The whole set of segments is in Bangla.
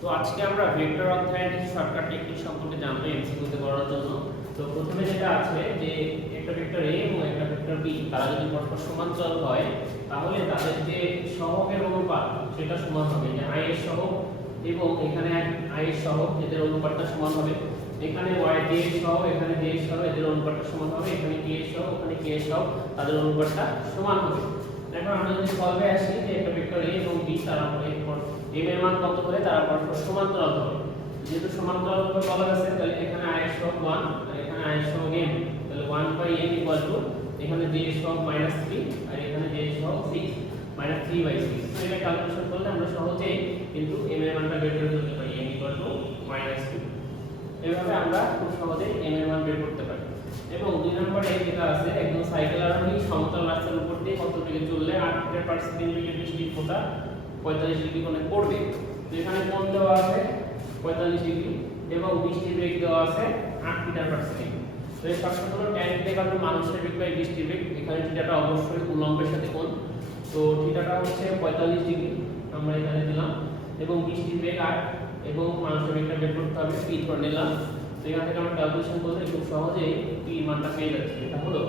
তো আজকে আমরা ভেক্টর অধ্যায়ের কিছু শর্টকাট টেকনিক সম্পর্কে জানবো এমসিকিউতে করার জন্য। তো প্রথমে যেটা আছে যে একটা ভেক্টর a এবং একটা ভেক্টর b তারা যদি পরস্পর সমান্তরাল হয় তাহলে তাদের যে সহগের অনুপাত সেটা সমান হবে। যে i এর সহগ এবং এখানে i এর সহগ এদের অনুপাতটা সমান হবে। এখানে y j এর সহগ এখানে j এর সহগ এদের অনুপাতটা সমান হবে। এখানে k এর সহগ ওখানে k এর সহগ তাদের অনুপাতটা সমান হবে। এখন আমরা যদি সলভে আসি যে একটা ভেক্টর a এবং b তারা m এর মান কত হলে তারা পরস্পর সমান্তরাল হবে। যেহেতু সমান্তরাল ভাবে বলা আছে তাহলে এখানে i এর সহগ 1 আর এখানে i এর সহগ m, তাহলে 1/m এখানে j এর সহগ -3 আর এখানে j এর সহগ 6 -3/6। তো এটা ক্যালকুলেশন করলে আমরা সহজেই কিন্তু m এর মানটা বের করে ফেলতে পারি m -2। এভাবে আমরা খুব সহজেই m এর মান বের করতে পারি। এবং দুই নম্বরে যেটা আছে একদম সাইকেল আরোহী সমতল রাস্তার উপর দিয়ে কত বেগে চললে 8 মিটার পার সেকেন্ড বেগে বৃষ্টির ফোঁটা 45 ডিগ্রি কোণে পড়বে। তো এখানে কোণ দেওয়া আছে 45 ডিগ্রি এবং বৃষ্টির বেগ দেওয়া আছে 8 মিটার পার সেকেন্ড। তো এই শর্টকাট হলো tan থিটা মানুষের বেগ বাই বৃষ্টির বেগ। এখানে থিটাটা অবশ্যই উল্লম্বের সাথে কোণ, তো থিটাটা হচ্ছে 45 ডিগ্রি আমরা এখানে দিলাম এবং বৃষ্টির বেগ 8 এবং মানুষের বেগটা বের করতে হবে p ধরে নিলাম। তো এখান থেকে আমরা ক্যালকুলেশন করলে খুব সহজেই p মানটা পেয়ে যাচ্ছি। এটা হলো।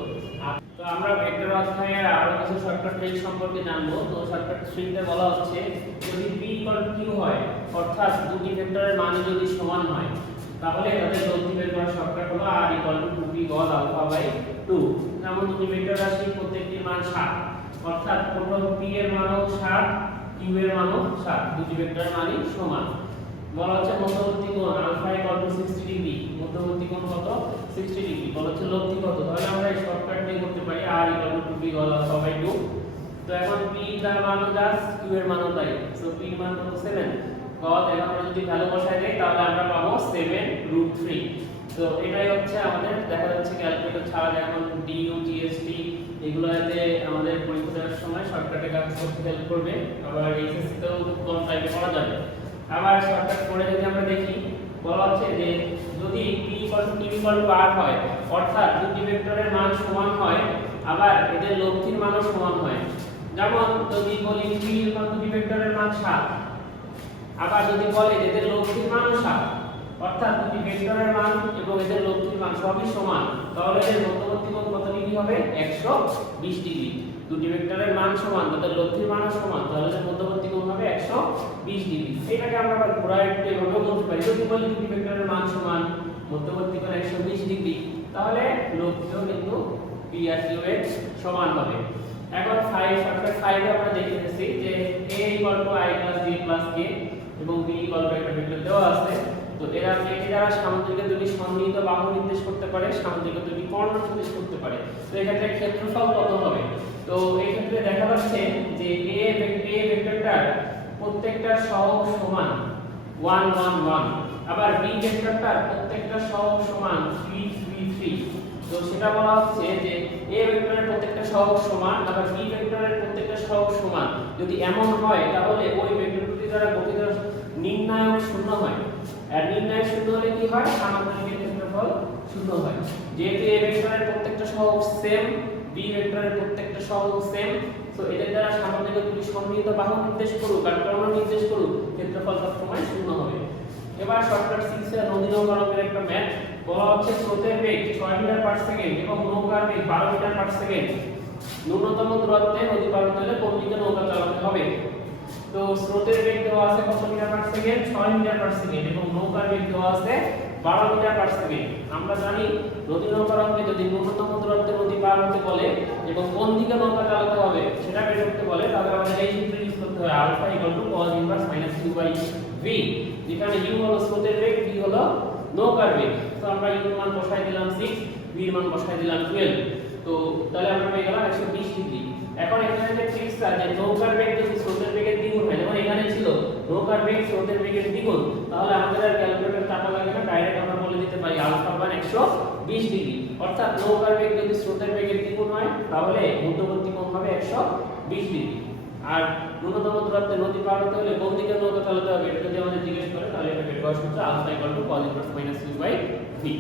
তো আমরা ভেক্টর অধ্যায়ের আরো কিছু শর্টকাট ট্রিক সম্পর্কে জানবো। তো শর্টকাট ট্রিকে বলা হচ্ছে যদি p q হয় অর্থাৎ দুটি ভেক্টরের মান যদি সমান হয় তাহলে তাদের লব্ধি বের করার শর্টকাট হলো r = 2p gol alpha by 2। যেমন দুটি ভেক্টর রাশি প্রত্যেকটির মান 7 অর্থাৎ প্রথম p এর মানও 7 q এর মানও 7, দুটি ভেক্টরের মানই সমান। বলা হচ্ছে মধ্যবর্তী কোণ আলফা = 60 ডিগ্রি, মধ্যবর্তী কোণ কত 60 ডিগ্রি। বলা হচ্ছে লব্ধি কত, তাহলে আমরা এই শর্টকাট দিয়ে করতে পারি r = 2p gol alpha by 2। তো এখন p এর মানও দাস q এর মানও তাই, সো p এর মান কত 7 gol। এখন আমরা যদি ভ্যালু বসাই দেই তাহলে আমরা পাবো 7√3। তো এটাই হচ্ছে আমাদের দেখা যাচ্ছে ক্যালকুলেটর ছাড়া এখন du gst এগুলোতে আমাদের পরীক্ষা দেওয়ার সময় শর্টকাটে কাজ করতে হেল্প করবে। আবার এইচএসসি তেও কম টাইপে করা যাবে। আবার শর্টকাট করে যদি আমরা দেখি বলা হচ্ছে যে যদি p q r হয় অর্থাৎ দুটি ভেক্টরের মান সমান হয় আবার এদের লব্ধির মানও সমান হয়। যেমন যদি বলি p দুটি ভেক্টরের মান 7 আবার যদি বলে এদের লব্ধির মানও 7 অর্থাৎ দুটি ভেক্টরের মান এবং এদের লব্ধির মান সবই সমান, তাহলে এর মধ্যবর্তী কোণ কত ডিগ্রি হবে 120 ডিগ্রি। দুটি ভেক্টরের মান সমান তাদের লব্ধির মানও সমান, তাহলে এর মধ্যবর্তী কোণ হবে 120 ডিগ্রি। এটাকে আমরা আবার ঘোরায় একটু এভাবে বলতে পারি, যদি বলি দুটি ভেক্টরের মান সমান মধ্যবর্তী কোণ 120 ডিগ্রি তাহলে লব্ধিও কিন্তু p আর q এর সমান হবে। এখন 5 শর্টকাট 5 এ আমরা দেখে নিয়েছি যে a = i + b + k এবং b = একটা ভেক্টর দেওয়া আছে। তো এরা এটি দ্বারা সামুদ্রিকের দুটি সন্নিহিত বাহু নির্দেশ করতে পারে, সামুদ্রিকের দুটি কর্ণ নির্দেশ করতে পারে। তো এক্ষেত্রে ক্ষেত্রফল কত হবে? তো এই ক্ষেত্রে দেখা যাচ্ছে যে a ভেক্টরটার প্রত্যেকটা সহগ সমান 1 1 1, আবার b ভেক্টরটার প্রত্যেকটা সহগ সমান 3 3 3। তো সেটা বলা হচ্ছে যে a ভেক্টরের প্রত্যেকটা সহগ সমান আবার b ভেক্টরের প্রত্যেকটা সহগ সমান যদি এমন হয় তাহলে ওই ভেক্টর দুটি দ্বারা গঠিত নির্ণায়ক শূন্য হয়। আর নির্ণায়ক শূন্য হলে কি হয়? সামান্তরিকের ক্ষেত্রফল শূন্য হয়। যেহেতু a ভেক্টরের প্রত্যেকটা সহগ সেম, b ভেক্টরের প্রত্যেকটা সহগ সেম, সো এদের দ্বারা সামান্তরিকের দুটি সন্নিহিত বাহু নির্দেশ করুক আর কর্ণ নির্দেশ করুক, ক্ষেত্রফল সবসময় শূন্য হবে। এবার শর্টকাট 6 এর নদী নৌকার একটা ম্যাথ বলা হচ্ছে স্রোতের বেগ 6 মিটার পার সেকেন্ড এবং নৌকার বেগ 12 মিটার পার সেকেন্ড। ন্যূনতম দূরত্বে নদী পার হতে হলে কোন দিকে নৌকা চালাতে হবে? তো স্রোতের বেগ দেওয়া আছে কত meter per second 6 meter per second এবং নৌকার বেগ দেওয়া আছে 12 মিটার পার সেকেন্ড। আমরা জানি নদী নৌকারকে যদি ন্যূনতম দূরত্বে নদী পার হতে বলে এবং কোন দিকে নৌকা চালাতে হবে সেটা বের করতে বলে তাহলে আমাদের এই সূত্র ইউজ করতে হয় আলফা = cos ইনভার্স -u/v, যেখানে u হলো স্রোতের বেগ, v হলো নৌকার বেগ। তো আমরা u এর মান বসাই দিলাম 6, v এর মান বসাই দিলাম 12। তো তাহলে আমরা পেয়ে গেলাম 120 ডিগ্রি। এখন এখানে যে ট্রিক্সটা যে নৌকার বেগ যদি স্রোতের বেগের দ্বিগুণ হয়, যেমন এখানে ছিল নৌকার বেগ স্রোতের বেগের দ্বিগুণ, তাহলে আমাদের আর ক্যালকুলেটর টাকা লাগে না, ডাইরেক্ট আমরা বলে দিতে পারি আলফা মান 120 ডিগ্রি। অর্থাৎ নৌকার বেগ যদি স্রোতের বেগের দ্বিগুণ হয় তাহলে মধ্যবর্তী কোণ হবে 120 ডিগ্রি। আর ন্যূনতম দূরত্বে নদী পার হতে হলে কোন দিকে নৌকা চালাতে হবে এটা যদি আমাদের জিজ্ঞেস করে তাহলে এটা বের করার সূত্র আলফা = cos ইনভার্স -u/v।